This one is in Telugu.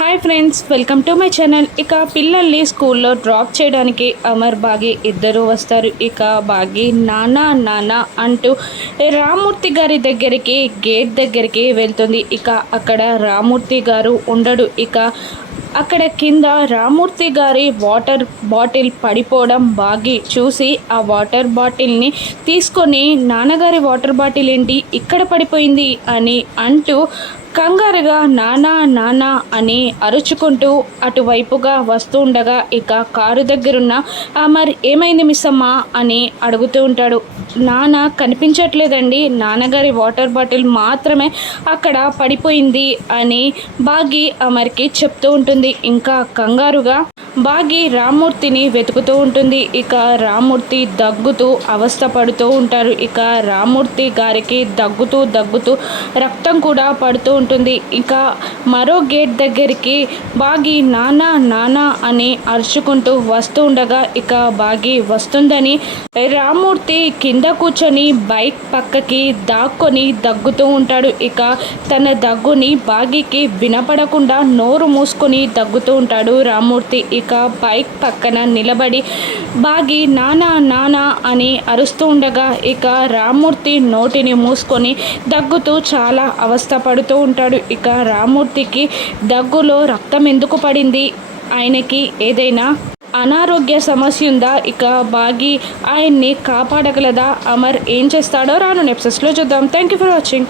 Hi friends, welcome to my channel. ఇక పిల్లల్ని స్కూల్లో డ్రాప్ చేయడానికి అమర్ బాగి ఇద్దరు వస్తారు. ఇక బాగి నానా నానా అంటూ రామూర్తి గారి దగ్గరికి గేట్ దగ్గరికి వెళ్తుంది. ఇక అక్కడ రామూర్తి గారు ఉండడు. ఇక అక్కడ కింద రామూర్తి గారి వాటర్ బాటిల్ పడిపోవడం బాగి చూసి ఆ వాటర్ బాటిల్ని తీసుకొని నాన్నగారి వాటర్ బాటిల్ ఏంటి ఇక్కడ పడిపోయింది అని అంటూ కంగారుగా నానా నానా అని అరుచుకుంటూ అటువైపుగా వస్తూ ఉండగా ఇక కారు దగ్గరున్న అమర్ ఏమైంది మిస్ అమ్మా అని అడుగుతూ ఉంటాడు. నాన్న కనిపించట్లేదండి, నాన్నగారి వాటర్ బాటిల్ మాత్రమే అక్కడ పడిపోయింది అని బాగి అమర్కి చెప్తూ ఉంటుంది. ఇంకా కంగారుగా బాగి రామూర్తిని వెతుకుతూ ఉంటుంది. ఇక రామూర్తి దగ్గుతూ అవస్థ పడుతూ ఉంటారు. ఇక రామూర్తి గారికి దగ్గుతూ రక్తం కూడా పడుతూ ఉంటుంది. ఇక మరో గేట్ దగ్గరికి బాగి నానా నానా అని అరుచుకుంటూ వస్తూ ఉండగా ఇక బాగి వస్తుందని రామూర్తి కింద కూర్చొని బైక్ పక్కకి దాక్కొని దగ్గుతూ ఉంటాడు. ఇక తన దగ్గుని బాగికి వినపడకుండా నోరు మూసుకొని దగ్గుతూ ఉంటాడు రామూర్తి. ఇక బైక్ పక్కన నిలబడి బాగి నానా నానా అని అరుస్తూ ఉండగా ఇక రామూర్తి నోటిని మూసుకొని దగ్గుతూ చాలా అవస్థ పడుతూ ఉంటాడు. ఇక రామూర్తికి దగ్గులో రక్తం ఎందుకు పడింది, ఆయనకి ఏదైనా అనారోగ్య సమస్య ఉందా, ఇక బాగి ఆయన్ని కాపాడగలదా, అమర్ ఏం చేస్తాడో రాను ఎపిసోడ్స్లో చూద్దాం. Thank you for watching.